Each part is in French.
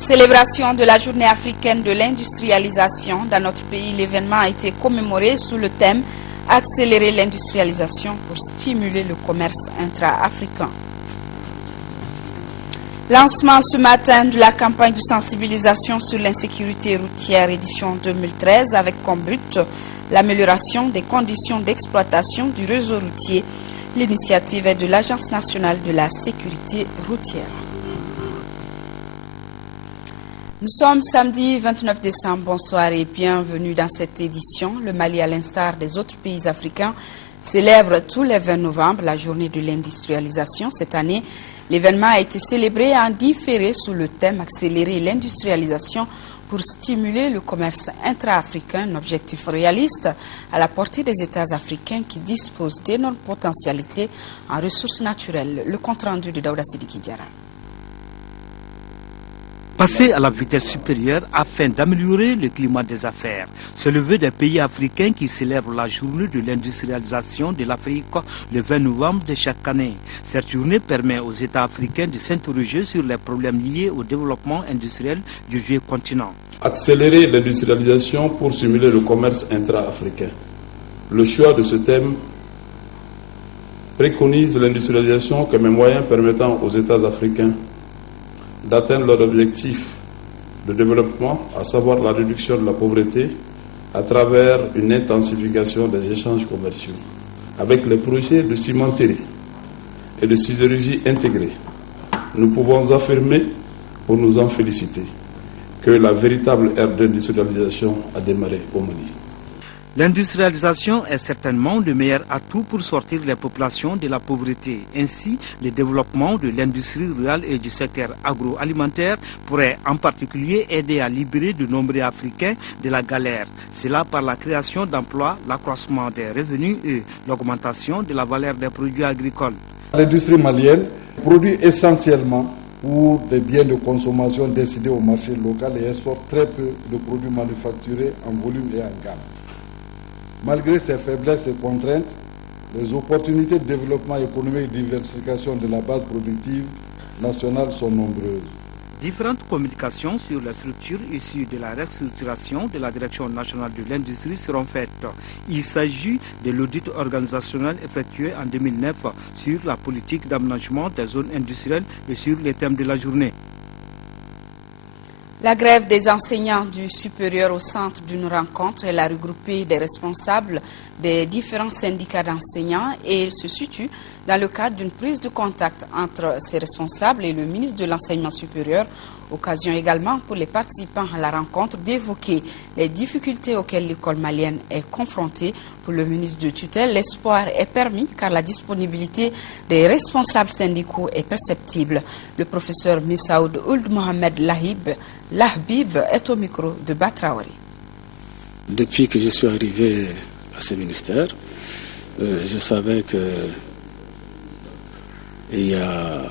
Célébration de la journée africaine de l'industrialisation. Dans notre pays, l'événement a été commémoré sous le thème « Accélérer l'industrialisation pour stimuler le commerce intra-africain ». Lancement ce matin de la campagne de sensibilisation sur l'insécurité routière édition 2013 avec comme but l'amélioration des conditions d'exploitation du réseau routier. L'initiative est de l'Agence nationale de la sécurité routière. Nous sommes samedi 29 décembre. Bonsoir et bienvenue dans cette édition. Le Mali, à l'instar des autres pays africains, célèbre tous les 20 novembre la journée de l'industrialisation. Cette année, l'événement a été célébré en différé sous le thème « Accélérer l'industrialisation pour stimuler le commerce intra-africain », un objectif réaliste à la portée des États africains qui disposent d'énormes potentialités en ressources naturelles. Le compte-rendu de Daouda Sidiki Diarra. Passer à la vitesse supérieure afin d'améliorer le climat des affaires. C'est le vœu des pays africains qui célèbrent la journée de l'industrialisation de l'Afrique le 20 novembre de chaque année. Cette journée permet aux États africains de s'interroger sur les problèmes liés au développement industriel du vieux continent. Accélérer l'industrialisation pour stimuler le commerce intra-africain. Le choix de ce thème préconise l'industrialisation comme un moyen permettant aux États africains d'atteindre leur objectif de développement, à savoir la réduction de la pauvreté, à travers une intensification des échanges commerciaux. Avec les projets de cimenterie et de sidérurgie intégrée, nous pouvons affirmer, pour nous en féliciter, que la véritable ère d'industrialisation a démarré au Mali. L'industrialisation est certainement le meilleur atout pour sortir les populations de la pauvreté. Ainsi, le développement de l'industrie rurale et du secteur agroalimentaire pourrait en particulier aider à libérer de nombreux Africains de la galère. Cela par la création d'emplois, l'accroissement des revenus et l'augmentation de la valeur des produits agricoles. L'industrie malienne produit essentiellement pour des biens de consommation destinés au marché local et exporte très peu de produits manufacturés en volume et en gamme. Malgré ces faiblesses et contraintes, les opportunités de développement économique et de diversification de la base productive nationale sont nombreuses. Différentes communications sur les structures issues de la restructuration de la Direction nationale de l'industrie seront faites. Il s'agit de l'audit organisationnel effectué en 2009 sur la politique d'aménagement des zones industrielles et sur les thèmes de la journée. La grève des enseignants du supérieur au centre d'une rencontre. Elle a regroupé des responsables des différents syndicats d'enseignants et se situe dans le cadre d'une prise de contact entre ces responsables et le ministre de l'Enseignement supérieur. Occasion également pour les participants à la rencontre d'évoquer les difficultés auxquelles l'école malienne est confrontée. Pour le ministre de tutelle, l'espoir est permis car la disponibilité des responsables syndicaux est perceptible. Le professeur Missaoud Ould Mohamed Lahbib est au micro de Batraori. Depuis que je suis arrivé à ce ministère, je savais qu'il y a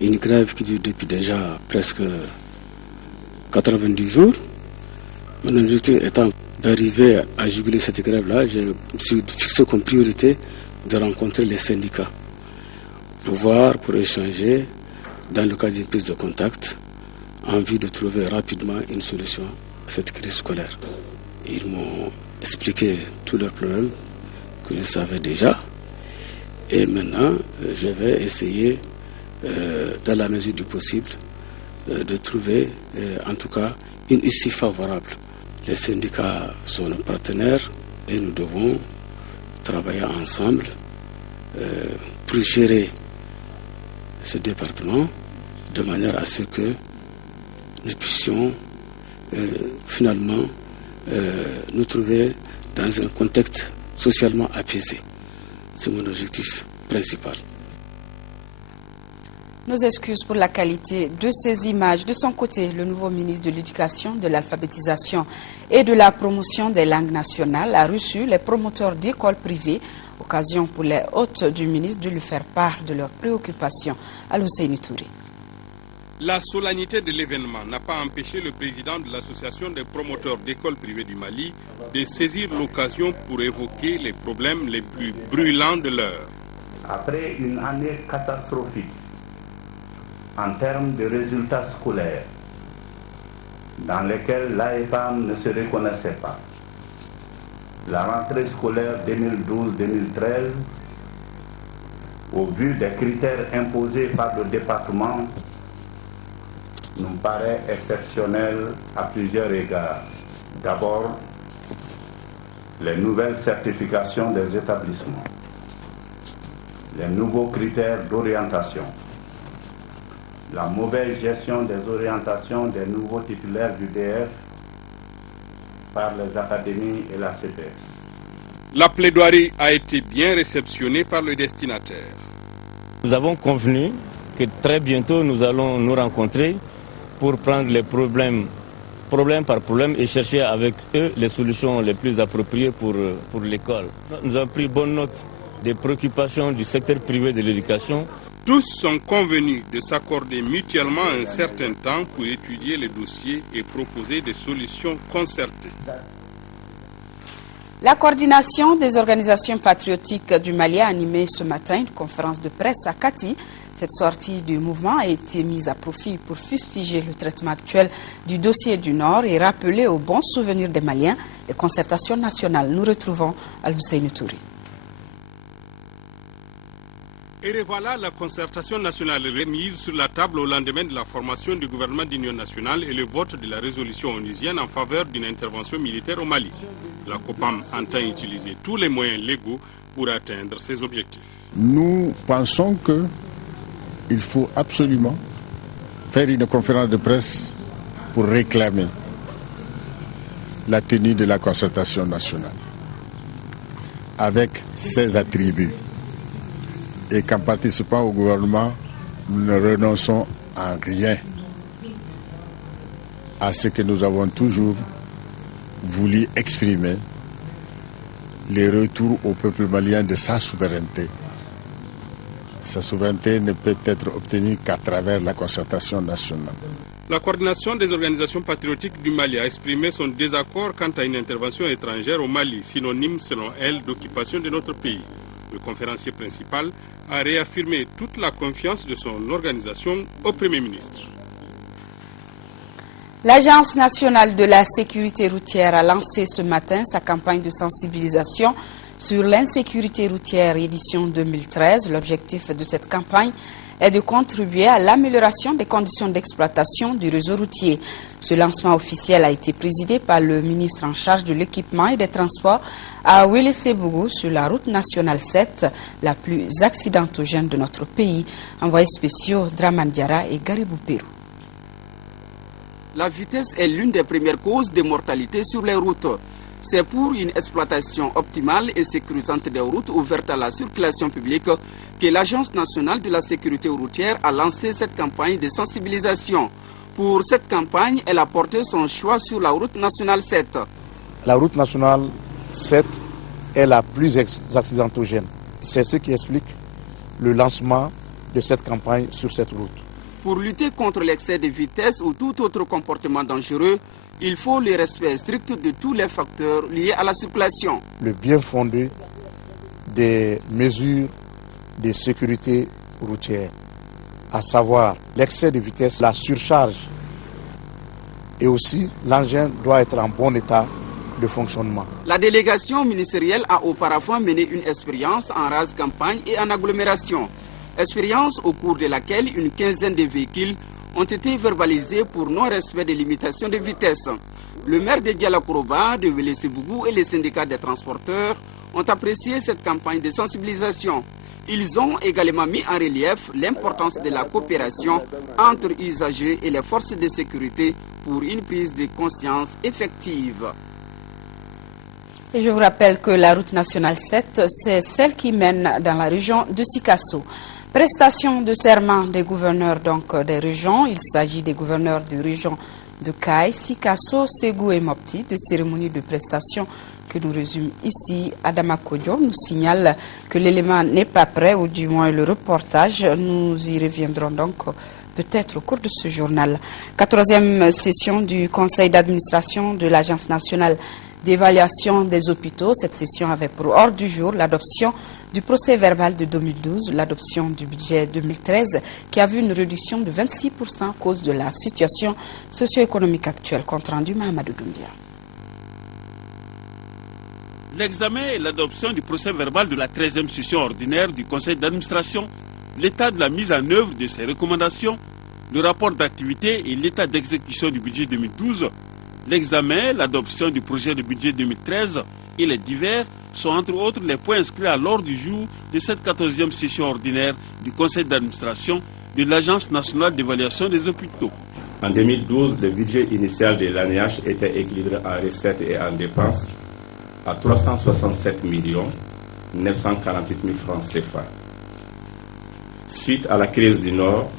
une grève qui dure depuis déjà presque 90 jours. Mon objectif étant d'arriver à juguler cette grève-là, je me suis fixé comme priorité de rencontrer les syndicats pour échanger dans le cadre d'une prise de contact en vue de trouver rapidement une solution à cette crise scolaire. Ils m'ont expliqué tous leurs problèmes que je savais déjà et maintenant je vais essayer dans la mesure du possible de trouver en tout cas une issue favorable. Les syndicats sont nos partenaires et nous devons travailler ensemble pour gérer ce département de manière à ce que nous puissions finalement nous trouver dans un contexte socialement apaisé. C'est mon objectif principal. Nos excuses pour la qualité de ces images. De son côté, le nouveau ministre de l'Éducation, de l'Alphabétisation et de la Promotion des langues nationales a reçu les promoteurs d'écoles privées. Occasion pour les hôtes du ministre de lui faire part de leurs préoccupations. Al-Husseini Touré. La solennité de l'événement n'a pas empêché le président de l'association des promoteurs d'écoles privées du Mali de saisir l'occasion pour évoquer les problèmes les plus brûlants de l'heure. Après une année catastrophique en termes de résultats scolaires, dans lesquels l'AEPAM ne se reconnaissait pas, la rentrée scolaire 2012-2013, au vu des critères imposés par le département, nous paraît exceptionnelle à plusieurs égards. D'abord, les nouvelles certifications des établissements, les nouveaux critères d'orientation, la mauvaise gestion des orientations des nouveaux titulaires du DF par les académies et la CPS. La plaidoirie a été bien réceptionnée par le destinataire. Nous avons convenu que très bientôt nous allons nous rencontrer pour prendre les problème par problème et chercher avec eux les solutions les plus appropriées pour l'école. Nous avons pris bonne note des préoccupations du secteur privé de l'éducation. Tous sont convenus de s'accorder mutuellement un certain temps pour étudier les dossiers et proposer des solutions concertées. La coordination des organisations patriotiques du Mali a animé ce matin une conférence de presse à Kati. Cette sortie du mouvement a été mise à profit pour fustiger le traitement actuel du dossier du Nord et rappeler au bon souvenir des Maliens les concertations nationales. Nous retrouvons Al-Hussein Touré. Et revoilà la concertation nationale remise sur la table au lendemain de la formation du gouvernement d'union nationale et le vote de la résolution onusienne en faveur d'une intervention militaire au Mali. La COPAM entend utiliser tous les moyens légaux pour atteindre ses objectifs. Nous pensons qu'il faut absolument faire une conférence de presse pour réclamer la tenue de la concertation nationale avec ses attributs. Et qu'en participant au gouvernement, nous ne renonçons en rien à ce que nous avons toujours voulu exprimer, les retours au peuple malien de sa souveraineté. Sa souveraineté ne peut être obtenue qu'à travers la concertation nationale. La coordination des organisations patriotiques du Mali a exprimé son désaccord quant à une intervention étrangère au Mali, synonyme selon elle d'occupation de notre pays. Le conférencier principal a réaffirmé toute la confiance de son organisation au Premier ministre. L'Agence nationale de la sécurité routière a lancé ce matin sa campagne de sensibilisation sur l'insécurité routière édition 2013. L'objectif de cette campagne est de contribuer à l'amélioration des conditions d'exploitation du réseau routier. Ce lancement officiel a été présidé par le ministre en charge de l'équipement et des transports à Ouélé-Sébougou sur la route nationale 7, la plus accidentogène de notre pays. Envoyés spéciaux Draman Diara et Garibou Pérou. La vitesse est l'une des premières causes de mortalité sur les routes. C'est pour une exploitation optimale et sécurisante des routes ouvertes à la circulation publique que l'Agence nationale de la sécurité routière a lancé cette campagne de sensibilisation. Pour cette campagne, elle a porté son choix sur la route nationale 7. La route nationale 7 est la plus accidentogène. C'est ce qui explique le lancement de cette campagne sur cette route. Pour lutter contre l'excès de vitesse ou tout autre comportement dangereux, il faut le respect strict de tous les facteurs liés à la circulation. Le bien fondé des mesures de sécurité routière, à savoir l'excès de vitesse, la surcharge et aussi l'engin doit être en bon état de fonctionnement. La délégation ministérielle a auparavant mené une expérience en rase campagne et en agglomération. Expérience au cours de laquelle une quinzaine de véhicules ont été verbalisés pour non-respect des limitations de vitesse. Le maire de Dialakourouba, de Ouélé-Sébougou et les syndicats des transporteurs ont apprécié cette campagne de sensibilisation. Ils ont également mis en relief l'importance de la coopération entre usagers et les forces de sécurité pour une prise de conscience effective. Et je vous rappelle que la route nationale 7, c'est celle qui mène dans la région de Sikasso. Prestation de serment des gouverneurs des régions. Il s'agit des gouverneurs de régions de Caille, Sikasso, Ségou et Mopti, des cérémonies de prestation que nous résume ici Adama Kodjo, nous signale que l'élément n'est pas prêt, ou du moins le reportage. Nous y reviendrons donc peut-être au cours de ce journal. 14e session du conseil d'administration de l'Agence nationale d'évaluation des hôpitaux. Cette session avait pour ordre du jour l'adoption du procès verbal de 2012, l'adoption du budget 2013 qui a vu une réduction de 26% à cause de la situation socio-économique actuelle. Compte rendu Mahamadou Doumbia. L'examen et l'adoption du procès verbal de la 13e session ordinaire du conseil d'administration, l'état de la mise en œuvre de ses recommandations, le rapport d'activité et l'état d'exécution du budget 2012, l'examen, l'adoption du projet de budget 2013 et les divers sont entre autres les points inscrits à l'ordre du jour de cette 14e session ordinaire du conseil d'administration de l'Agence nationale d'évaluation des hôpitaux. En 2012, le budget initial de l'ANH était équilibré en recettes et en dépenses à 367 948 000 francs CFA. Suite à la crise du Nord,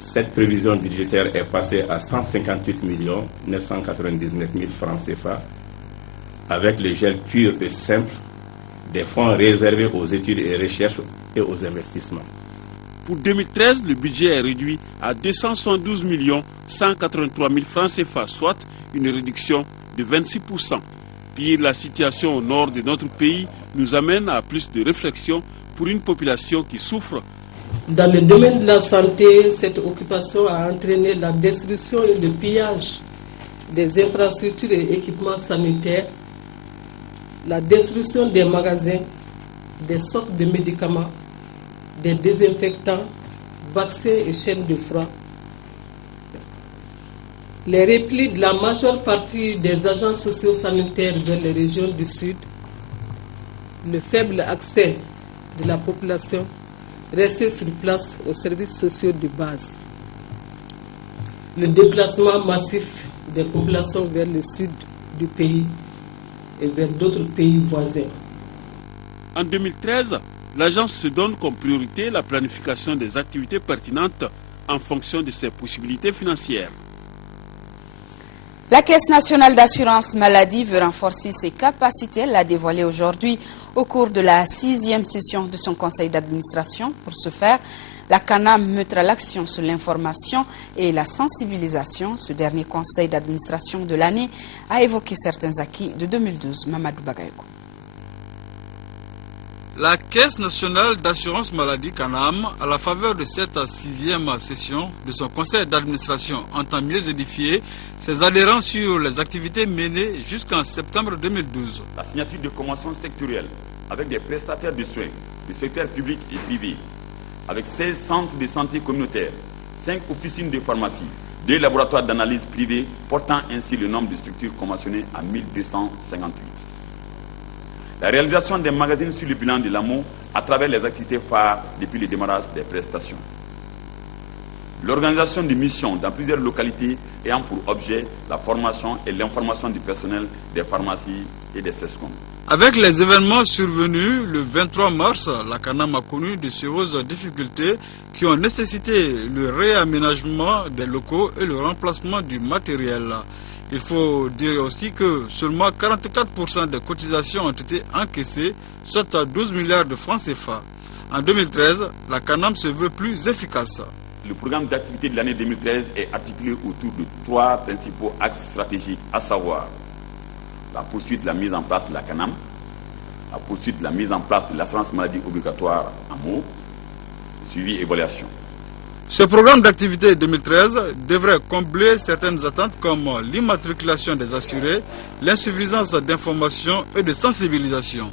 cette prévision budgétaire est passée à 158 999 000 francs CFA avec le gel pur et simple des fonds réservés aux études et recherches et aux investissements. Pour 2013, le budget est réduit à 272 183 000 francs CFA, soit une réduction de 26%. Pire, la situation au nord de notre pays nous amène à plus de réflexion pour une population qui souffre. Dans le domaine de la santé, cette occupation a entraîné la destruction et le pillage des infrastructures et équipements sanitaires, la destruction des magasins, des stocks de médicaments, des désinfectants, vaccins et chaînes de froid. Les replis de la majeure partie des agents socio-sanitaires vers les régions du Sud, le faible accès de la population restée sur place aux services sociaux de base, le déplacement massif des populations vers le sud du pays et vers d'autres pays voisins. En 2013, l'agence se donne comme priorité la planification des activités pertinentes en fonction de ses possibilités financières. La Caisse nationale d'assurance maladie veut renforcer ses capacités. Elle l'a dévoilé aujourd'hui au cours de la 6e session de son conseil d'administration. Pour ce faire, la CANAM mettra l'accent sur l'information et la sensibilisation. Ce dernier conseil d'administration de l'année a évoqué certains acquis de 2012. Mamadou Bagayoko. La Caisse nationale d'assurance maladie CANAM, à la faveur de cette 6e session de son conseil d'administration, entend mieux édifier ses adhérents sur les activités menées jusqu'en septembre 2012. La signature de conventions sectorielles avec des prestataires de soins du secteur public et privé, avec 16 centres de santé communautaires, 5 officines de pharmacie, 2 laboratoires d'analyse privés, portant ainsi le nombre de structures conventionnées à 1258. La réalisation des magazines sur le bilan de l'AMO à travers les activités phares depuis le démarrage des prestations. L'organisation de missions dans plusieurs localités ayant pour objet la formation et l'information du personnel des pharmacies et des SESCOM. Avec les événements survenus le 23 mars, la CANAM a connu de sérieuses difficultés qui ont nécessité le réaménagement des locaux et le remplacement du matériel. Il faut dire aussi que seulement 44% des cotisations ont été encaissées, soit à 12 milliards de francs CFA. En 2013, la CANAM se veut plus efficace. Le programme d'activité de l'année 2013 est articulé autour de 3 principaux axes stratégiques, à savoir la poursuite de la mise en place de la CANAM, la poursuite de la mise en place de l'assurance maladie obligatoire en mots, suivi et évaluation. Ce programme d'activité 2013 devrait combler certaines attentes comme l'immatriculation des assurés, l'insuffisance d'information et de sensibilisation.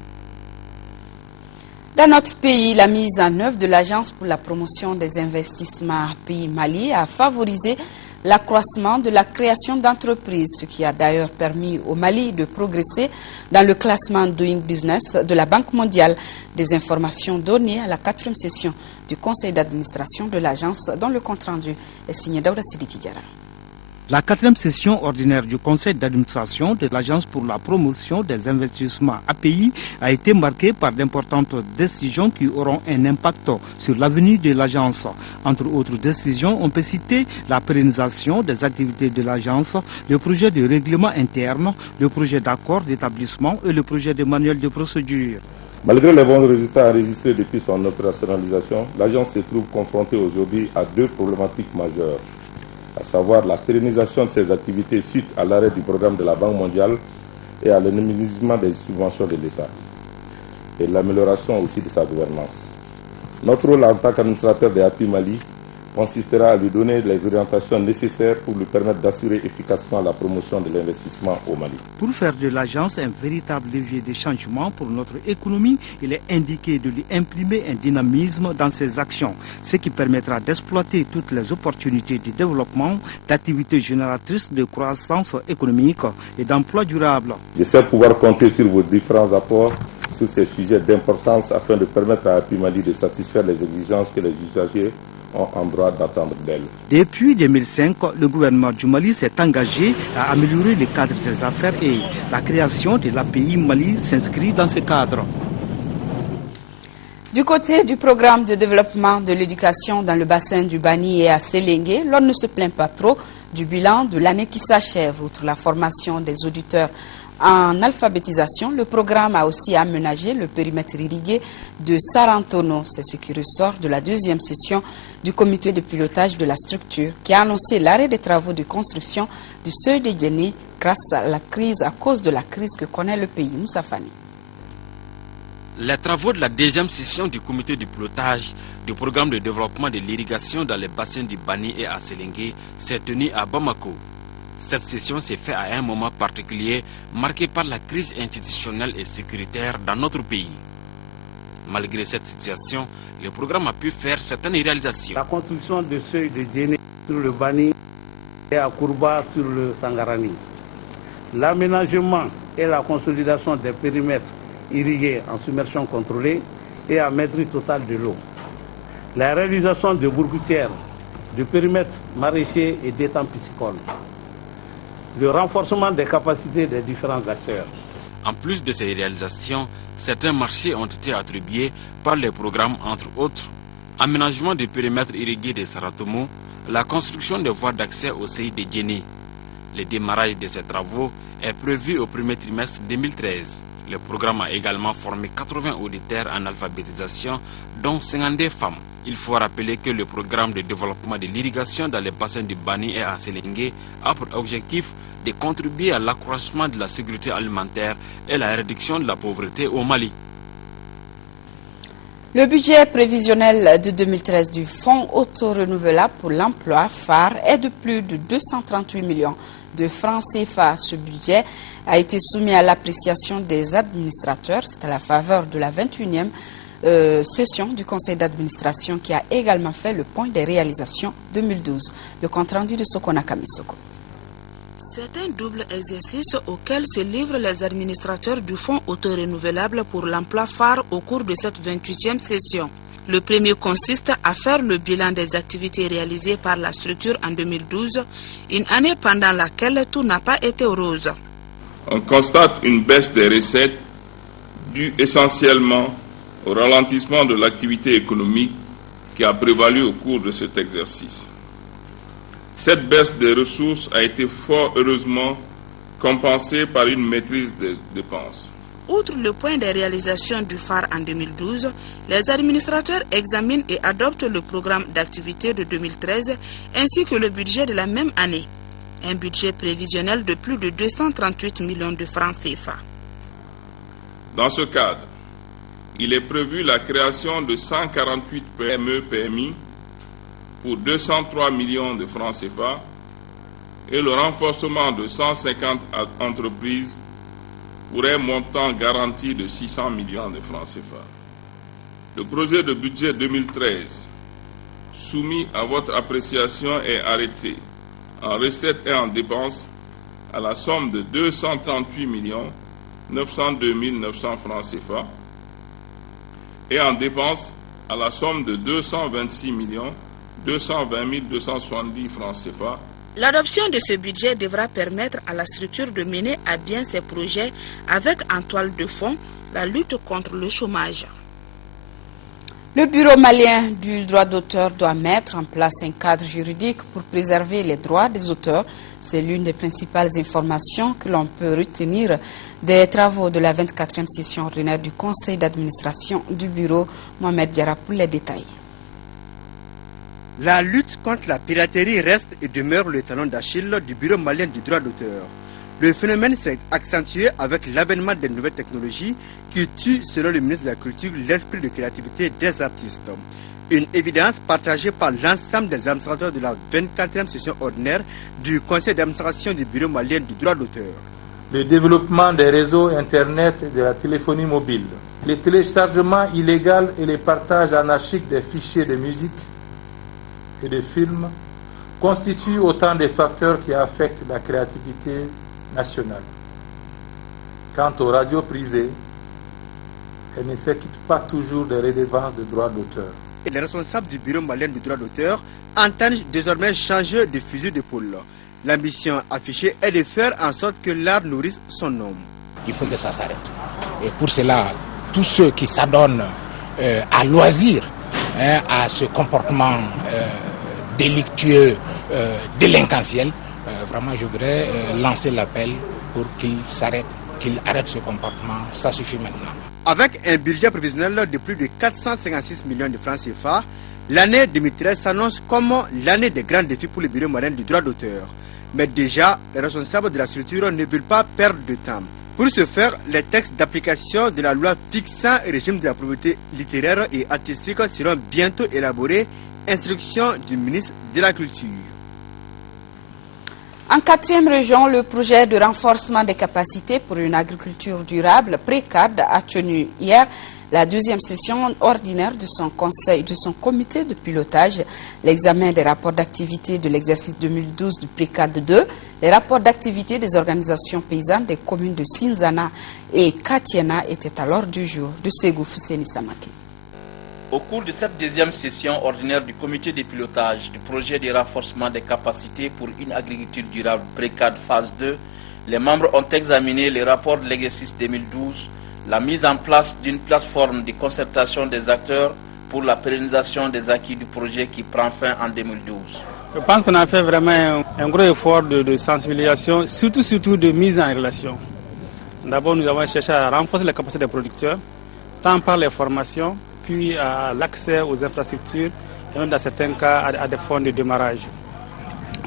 Dans notre pays, la mise en œuvre de l'Agence pour la promotion des investissements pays Mali a favorisé l'accroissement de la création d'entreprises, ce qui a d'ailleurs permis au Mali de progresser dans le classement Doing Business de la Banque mondiale. Des informations données à la 4e session du conseil d'administration de l'agence, dont le compte rendu est signé Daouda Sidiki Diarra. La 4e session ordinaire du conseil d'administration de l'Agence pour la promotion des investissements API a été marquée par d'importantes décisions qui auront un impact sur l'avenir de l'agence. Entre autres décisions, on peut citer la pérennisation des activités de l'agence, le projet de règlement interne, le projet d'accord d'établissement et le projet de manuel de procédure. Malgré les bons résultats enregistrés depuis son opérationnalisation, l'agence se trouve confrontée aujourd'hui à 2 problématiques majeures, à savoir la pérennisation de ses activités suite à l'arrêt du programme de la Banque mondiale et à l'émiettement des subventions de l'État, et l'amélioration aussi de sa gouvernance. Notre rôle en tant qu'administrateur de API Mali consistera à lui donner les orientations nécessaires pour lui permettre d'assurer efficacement la promotion de l'investissement au Mali. Pour faire de l'agence un véritable levier de changement pour notre économie, il est indiqué de lui imprimer un dynamisme dans ses actions, ce qui permettra d'exploiter toutes les opportunités de développement, d'activités génératrices de croissance économique et d'emploi durable. J'espère pouvoir compter sur vos différents apports sur ces sujets d'importance afin de permettre à API Mali de satisfaire les exigences que les usagers ont en droit d'attendre d'elle. Depuis 2005, le gouvernement du Mali s'est engagé à améliorer le cadre des affaires et la création de l'API Mali s'inscrit dans ce cadre. Du côté du programme de développement de l'éducation dans le bassin du Bani et à Séléngué, l'on ne se plaint pas trop du bilan de l'année qui s'achève. Outre la formation des auditeurs en alphabétisation, le programme a aussi aménagé le périmètre irrigué de Sarantono. C'est ce qui ressort de la 2e session du comité de pilotage de la structure qui a annoncé l'arrêt des travaux de construction du seuil de Djéné grâce à la crise, à cause de la crise que connaît le pays. Moussa Fani. Les travaux de la 2e session du comité de pilotage du programme de développement de l'irrigation dans les bassins du Bani et à Séléngué s'est tenue à Bamako. Cette session s'est faite à un moment particulier marqué par la crise institutionnelle et sécuritaire dans notre pays. Malgré cette situation, le programme a pu faire certaines réalisations. La construction de seuil de Djéné sur le Bani et à Kourba sur le Sangarani. L'aménagement et la consolidation des périmètres irrigués en submersion contrôlée et à maîtrise totale de l'eau. La réalisation de bourgoutières, de périmètres maraîchers et d'étangs piscicoles. Le renforcement des capacités des différents acteurs. En plus de ces réalisations, certains marchés ont été attribués par les programmes, entre autres, aménagement des périmètres irrigués de Saratomo, la construction des voies d'accès au seuil de Djéné. Le démarrage de ces travaux est prévu au premier trimestre 2013. Le programme a également formé 80 auditeurs en alphabétisation, dont 52 femmes. Il faut rappeler que le programme de développement de l'irrigation dans les bassins du Bani et à Séléngué a pour objectif de contribuer à l'accroissement de la sécurité alimentaire et la réduction de la pauvreté au Mali. Le budget prévisionnel de 2013 du Fonds auto-renouvelable pour l'emploi phare est de plus de 238 millions de francs CFA. Ce budget a été soumis à l'appréciation des administrateurs. C'est à la faveur de la 21e session du conseil d'administration qui a également fait le point des réalisations 2012. Le compte rendu de Sokona Kamisoko. C'est un double exercice auquel se livrent les administrateurs du Fonds auto-renouvelable pour l'emploi phare au cours de cette 28e session. Le premier consiste à faire le bilan des activités réalisées par la structure en 2012, une année pendant laquelle tout n'a pas été rose. On constate une baisse des recettes due essentiellement au ralentissement de l'activité économique qui a prévalu au cours de cet exercice. Cette baisse des ressources a été fort heureusement compensée par une maîtrise des dépenses. Outre le point des réalisations du phare en 2012, les administrateurs examinent et adoptent le programme d'activité de 2013 ainsi que le budget de la même année. Un budget prévisionnel de plus de 238 millions de francs CFA. Dans ce cadre, il est prévu la création de 148 PME-PMI pour 203 millions de francs CFA et le renforcement de 150 entreprises pour un montant garanti de 600 millions de francs CFA. Le projet de budget 2013 soumis à votre appréciation est arrêté en recettes et en dépenses à la somme de 238 902 900 francs CFA et en dépenses à la somme de 226 220 270 francs CFA L'adoption de ce budget devra permettre à la structure de mener à bien ses projets avec en toile de fond la lutte contre le chômage. Le Bureau malien du droit d'auteur doit mettre en place un cadre juridique pour préserver les droits des auteurs. C'est l'une des principales informations que l'on peut retenir des travaux de la 24e session ordinaire du Conseil d'administration du Bureau. Mohamed Diarra pour les détails. La lutte contre la piraterie reste et demeure le talon d'Achille du Bureau malien du droit d'auteur. Le phénomène s'est accentué avec l'avènement des nouvelles technologies qui tuent, selon le ministre de la Culture, l'esprit de créativité des artistes. Une évidence partagée par l'ensemble des administrateurs de la 24e session ordinaire du Conseil d'administration du Bureau malien du droit d'auteur. Le développement des réseaux Internet et de la téléphonie mobile, le téléchargement illégal et les partages anarchiques des fichiers de musique et de films constituent autant de facteurs qui affectent la créativité nationale. Quant aux radios privées, elles ne s'acquittent pas toujours des redevances de droits d'auteur. Les responsables du Bureau malien du droit d'auteur entendent désormais changer de fusil d'épaule. L'ambition affichée est de faire en sorte que l'art nourrisse son nom. Il faut que ça s'arrête. Et pour cela, tous ceux qui s'adonnent à loisir à ce comportement délictueux, délinquentiel, vraiment je voudrais lancer l'appel pour qu'ils s'arrêtent, qu'ils arrêtent ce comportement. Ça suffit maintenant. Avec un budget prévisionnel de plus de 456 millions de francs CFA, l'année 2013 s'annonce comme l'année des grands défis pour le Bureau malien du droit d'auteur. Mais déjà, les responsables de la structure ne veulent pas perdre de temps. Pour ce faire, les textes d'application de la loi fixant le régime de la propriété littéraire et artistique seront bientôt élaborés. Instruction du ministre de la Culture. En 4e région, le projet de renforcement des capacités pour une agriculture durable, PRECAD, a tenu hier la 2e session ordinaire de son comité de pilotage. L'examen des rapports d'activité de l'exercice 2012 du PRECAD 2, les rapports d'activité des organisations paysannes des communes de Sinzana et Katiena étaient à l'ordre du jour. De Ségou Fousseni Samaki. Au cours de cette 2e session ordinaire du comité de pilotage du projet de renforcement des capacités pour une agriculture durable PRECAD phase 2, les membres ont examiné les rapports de l'exercice 2012, la mise en place d'une plateforme de concertation des acteurs pour la pérennisation des acquis du projet qui prend fin en 2012. Je pense qu'on a fait vraiment un gros effort de sensibilisation, surtout de mise en relation. D'abord, nous avons cherché à renforcer les capacités des producteurs, tant par les formations, puis à l'accès aux infrastructures et même dans certains cas à des fonds de démarrage.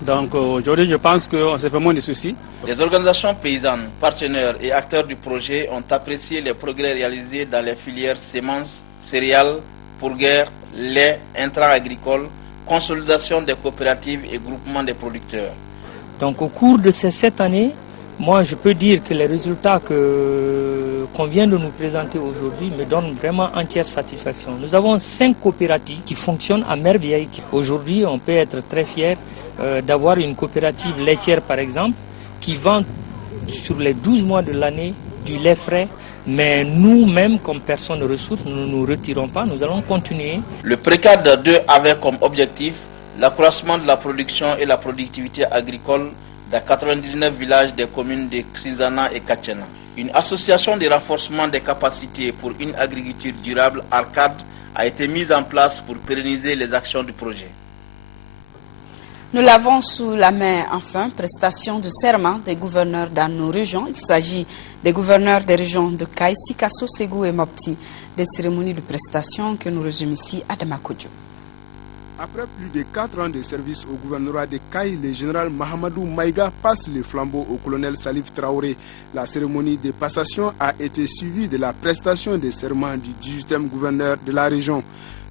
Donc aujourd'hui, je pense qu'on s'est fait moins de soucis. Les organisations paysannes, partenaires et acteurs du projet ont apprécié les progrès réalisés dans les filières semences, céréales, pourguères, lait, intrants agricoles, consolidation des coopératives et groupements des producteurs. Donc au cours de ces 7 années, moi je peux dire que les résultats qu'on vient de nous présenter aujourd'hui me donnent vraiment entière satisfaction. Nous avons 5 coopératives qui fonctionnent à merveille. Aujourd'hui, on peut être très fier d'avoir une coopérative laitière par exemple qui vend sur les 12 mois de l'année du lait frais, mais nous-mêmes comme personnes ressources, nous ne nous retirons pas, nous allons continuer. Le PRECAD 2 avait comme objectif l'accroissement de la production et la productivité agricole dans 99 villages des communes de Xinzana et Katiena. Une association de renforcement des capacités pour une agriculture durable, ARCAD, a été mise en place pour pérenniser les actions du projet. Nous l'avons sous la main, enfin, prestation de serment des gouverneurs dans nos régions. Il s'agit des gouverneurs des régions de Kaï, Sikasso, Ségou et Mopti. Des cérémonies de prestation que nous résumons ici à Damakodjo. Après plus de 4 ans de service au gouvernorat de Kaï, le général Mahamadou Maïga passe le flambeau au colonel Salif Traoré. La cérémonie de passation a été suivie de la prestation de serment du 18e gouverneur de la région.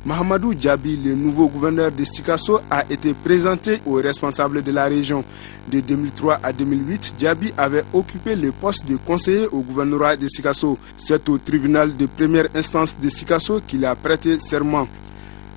Mahamadou Djabi, le nouveau gouverneur de Sikasso, a été présenté aux responsables de la région. De 2003 à 2008, Djabi avait occupé le poste de conseiller au gouvernorat de Sikasso. C'est au tribunal de première instance de Sikasso qu'il a prêté serment.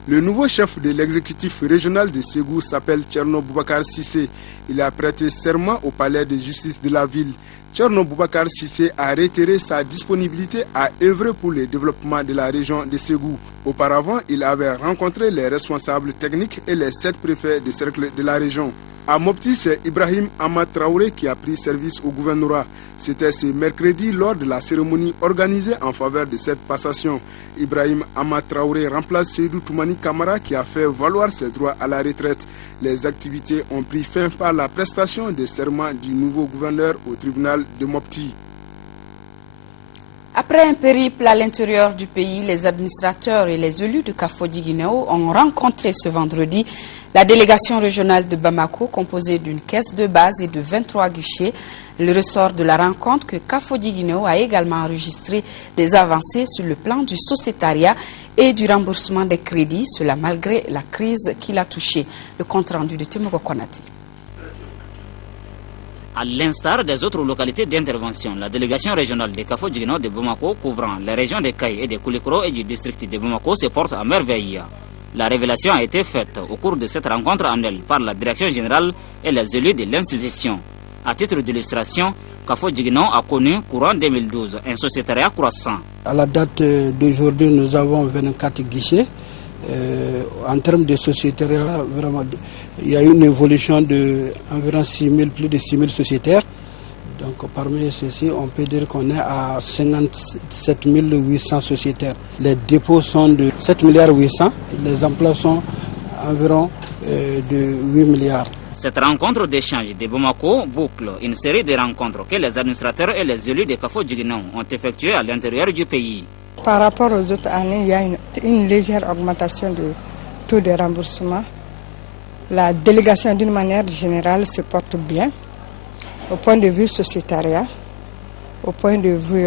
Le nouveau chef de l'exécutif régional de Ségou s'appelle Tcherno Boubacar Sissé. Il a prêté serment au palais de justice de la ville. Tcherno Boubacar Sissé a réitéré sa disponibilité à œuvrer pour le développement de la région de Ségou. Auparavant, il avait rencontré les responsables techniques et les 7 préfets des cercles de la région. À Mopti, c'est Ibrahim Ahmad Traoré qui a pris service au gouvernorat. C'était ce mercredi lors de la cérémonie organisée en faveur de cette passation. Ibrahim Ahmad Traoré remplace Seydou Toumani Kamara qui a fait valoir ses droits à la retraite. Les activités ont pris fin par la prestation de serment du nouveau gouverneur au tribunal de Mopti. Après un périple à l'intérieur du pays, les administrateurs et les élus de Kafodi-Guinéo ont rencontré ce vendredi la délégation régionale de Bamako, composée d'une caisse de base et de 23 guichets. Le ressort de la rencontre que Kafodi-Guinéo a également enregistré des avancées sur le plan du sociétariat et du remboursement des crédits, cela malgré la crise qui l'a touché. Le compte rendu de Timoko Konati. À l'instar des autres localités d'intervention, la délégation régionale de Kafodi-Guinéo de Bamako, couvrant les régions de Kaï et de Koulikoro et du district de Bamako, se porte à merveille. La révélation a été faite au cours de cette rencontre annuelle par la direction générale et les élus de l'institution. À titre d'illustration, Kafodi-Guinéo a connu, courant 2012, un sociétariat croissant. À la date d'aujourd'hui, nous avons 24 guichets. En termes de sociétariat, vraiment, il y a eu une évolution de environ 6 000, plus de 6 000 sociétaires. Donc parmi ceux-ci, on peut dire qu'on est à 57 800 sociétaires. Les dépôts sont de 7 milliards 800, les emplois sont environ de 8 milliards. Cette rencontre d'échange de Bamako boucle une série de rencontres que les administrateurs et les élus de Kafodi-Guinéo ont effectuées à l'intérieur du pays. Par rapport aux autres années, il y a une légère augmentation du taux de remboursement. La délégation, d'une manière générale, se porte bien au point de vue sociétariat, au point de vue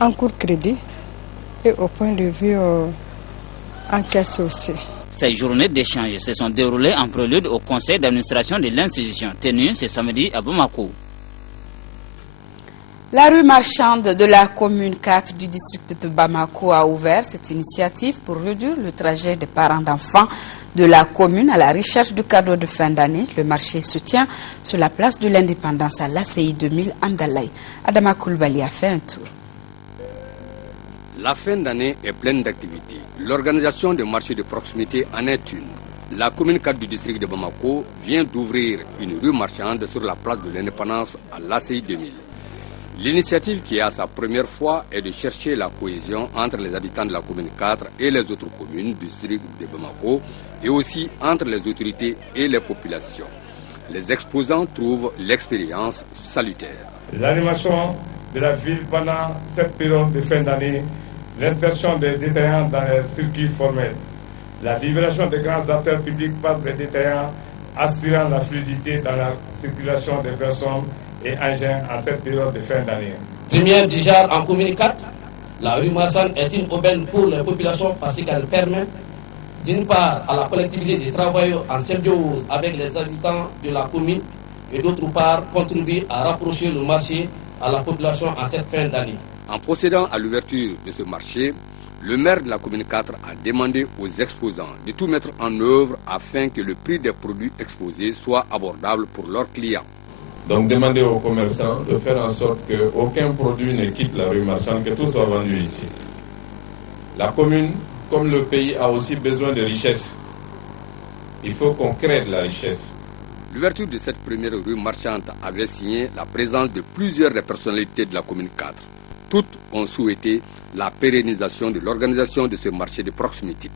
encours crédit et au point de vue encaisse aussi. Ces journées d'échange se sont déroulées en prélude au conseil d'administration de l'institution tenu ce samedi à Bamako. La rue marchande de la commune 4 du district de Bamako a ouvert cette initiative pour réduire le trajet des parents d'enfants de la commune à la recherche de cadeaux de fin d'année. Le marché se tient sur la place de l'Indépendance à l'ACI 2000 Amdalaï. Adama Koulibaly a fait un tour. La fin d'année est pleine d'activités. L'organisation des marchés de proximité en est une. La commune 4 du district de Bamako vient d'ouvrir une rue marchande sur la place de l'Indépendance à l'ACI 2000. L'initiative qui est à sa première fois est de chercher la cohésion entre les habitants de la commune 4 et les autres communes du district de Bamako et aussi entre les autorités et les populations. Les exposants trouvent l'expérience salutaire. L'animation de la ville pendant cette période de fin d'année, l'insertion des détaillants dans les circuits formels, la libération des grands acteurs publics par les détaillants assurant la fluidité dans la circulation des personnes et engins en cette période de fin d'année. Première du genre en commune 4, la rue marchande est une aubaine pour les populations parce qu'elle permet d'une part à la collectivité de travailler en symbiose avec les habitants de la commune et d'autre part contribuer à rapprocher le marché à la population en cette fin d'année. En procédant à l'ouverture de ce marché, le maire de la commune 4 a demandé aux exposants de tout mettre en œuvre afin que le prix des produits exposés soit abordable pour leurs clients. Donc demander aux commerçants de faire en sorte qu'aucun produit ne quitte la rue marchande, que tout soit vendu ici. La commune, comme le pays, a aussi besoin de richesse. Il faut qu'on crée de la richesse. L'ouverture de cette première rue marchande avait signé la présence de plusieurs personnalités de la commune 4. Toutes ont souhaité la pérennisation de l'organisation de ce marché de proximité.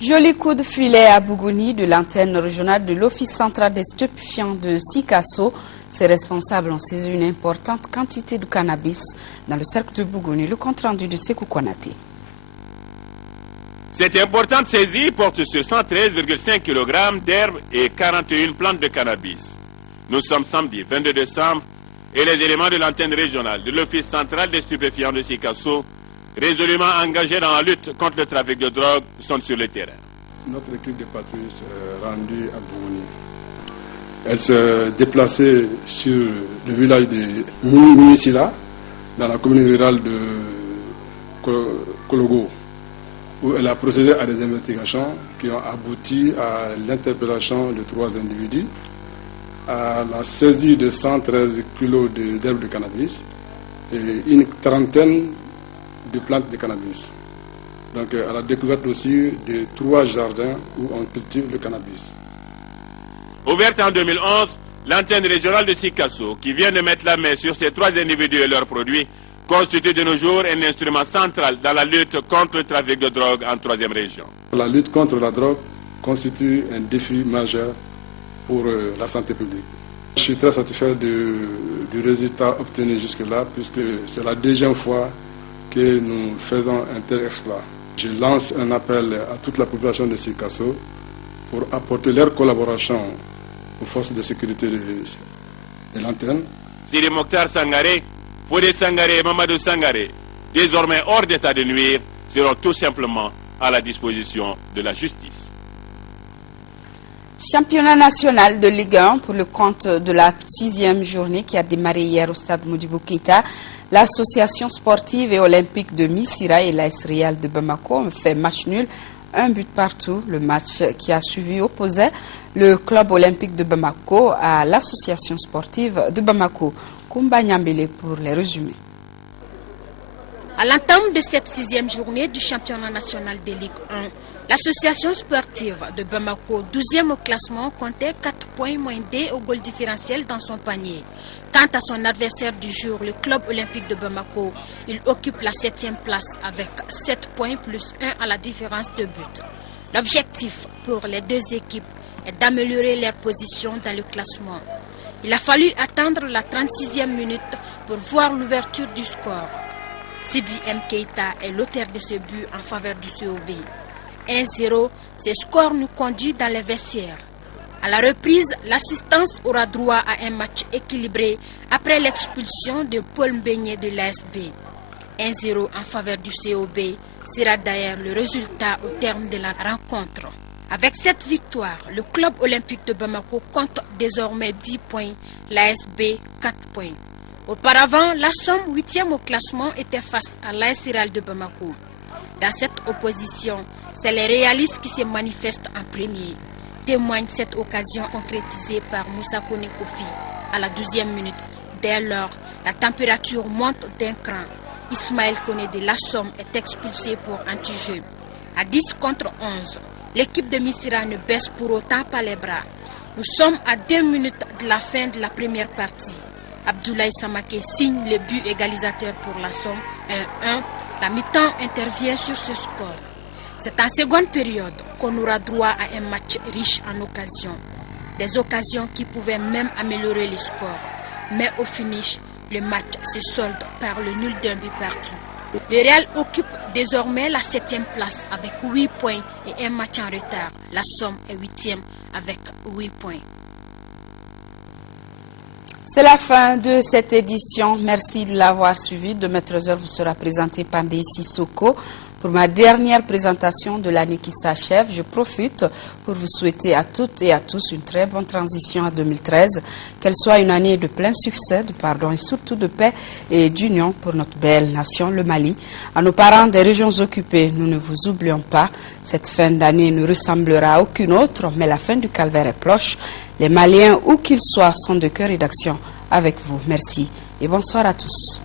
Joli coup de filet à Bougouni de l'antenne régionale de l'Office central des stupéfiants de Sikasso. Ses responsables ont saisi une importante quantité de cannabis dans le cercle de Bougouni. Le compte rendu de Sekou Konaté. Cette importante saisie porte sur 113,5 kg d'herbe et 41 plantes de cannabis. Nous sommes samedi 22 décembre et les éléments de l'antenne régionale de l'Office central des stupéfiants de Sikasso, résolument engagés dans la lutte contre le trafic de drogue, sont sur le terrain. Notre équipe de patrouille s'est rendue à Bougouni. Elle s'est déplacée sur le village de Munisila, dans la commune rurale de Kologo, où elle a procédé à des investigations qui ont abouti à l'interpellation de 3 individus, à la saisie de 113 kg d'herbe de cannabis et une trentaine de plantes de cannabis. Donc à la découverte aussi de 3 jardins où on cultive le cannabis. Ouverte en 2011, l'antenne régionale de Sikasso, qui vient de mettre la main sur ces 3 individus et leurs produits, constitue de nos jours un instrument central dans la lutte contre le trafic de drogue en 3e région. La lutte contre la drogue constitue un défi majeur pour la santé publique. Je suis très satisfait du résultat obtenu jusque-là, puisque c'est la 2e fois que nous faisons un tel exploit. Je lance un appel à toute la population de Sikasso pour apporter leur collaboration aux forces de sécurité de l'antenne. Siri Mokhtar Sangaré, Fodé Sangaré et Mamadou Sangaré, désormais hors d'état de nuire, seront tout simplement à la disposition de la justice. Championnat national de Ligue 1 pour le compte de la 6e journée qui a démarré hier au stade Modibo Keïta. L'association sportive et olympique de Missira et l'AS Real de Bamako ont fait match nul, 1 but partout. Le match qui a suivi opposait le club olympique de Bamako à l'association sportive de Bamako. Koumba Nyambele pour les résumés. À l'entame de cette 6e journée du championnat national de Ligue 1, l'association sportive de Bamako, 12e au classement, comptait 4 points moins D au goal différentiel dans son panier. Quant à son adversaire du jour, le club olympique de Bamako, il occupe la 7e place avec 7 points plus 1 à la différence de but. L'objectif pour les 2 équipes est d'améliorer leur position dans le classement. Il a fallu attendre la 36e minute pour voir l'ouverture du score. Sidi M. Keïta est l'auteur de ce but en faveur du COB. 1-0, ce score nous conduit dans les vestiaires. À la reprise, l'assistance aura droit à un match équilibré après l'expulsion de Paul Mbegné de l'ASB. 1-0 en faveur du COB sera d'ailleurs le résultat au terme de la rencontre. Avec cette victoire, le club olympique de Bamako compte désormais 10 points, l'ASB 4 points. Auparavant, la Somme, 8e au classement, était face à l'AS Real de Bamako. Dans cette opposition, c'est les réalistes qui se manifestent en premier. Témoigne cette occasion concrétisée par Moussa Kone Kofi à la 12e minute. Dès lors, la température monte d'un cran. Ismaël Kone de la Somme est expulsé pour anti-jeu. À 10 contre 11, l'équipe de Missira ne baisse pour autant pas les bras. Nous sommes à 2 minutes de la fin de la première partie. Abdoulaye Samake signe le but égalisateur pour la Somme 1-1. La mi-temps intervient sur ce score. C'est en seconde période qu'on aura droit à un match riche en occasions. Des occasions qui pouvaient même améliorer les scores. Mais au finish, le match se solde par le nul d'un but partout. Le Real occupe désormais la 7e place avec 8 points et un match en retard. La Somme est 8e avec 8 points. C'est la fin de cette édition. Merci de l'avoir suivi. Demain 13h vous sera présenté par Deissi Soko. Pour ma dernière présentation de l'année qui s'achève, je profite pour vous souhaiter à toutes et à tous une très bonne transition à 2013. Qu'elle soit une année de plein succès, de pardon et surtout de paix et d'union pour notre belle nation, le Mali. À nos parents des régions occupées, nous ne vous oublions pas. Cette fin d'année ne ressemblera à aucune autre, mais la fin du calvaire est proche. Les Maliens, où qu'ils soient, sont de cœur et d'action avec vous. Merci et bonsoir à tous.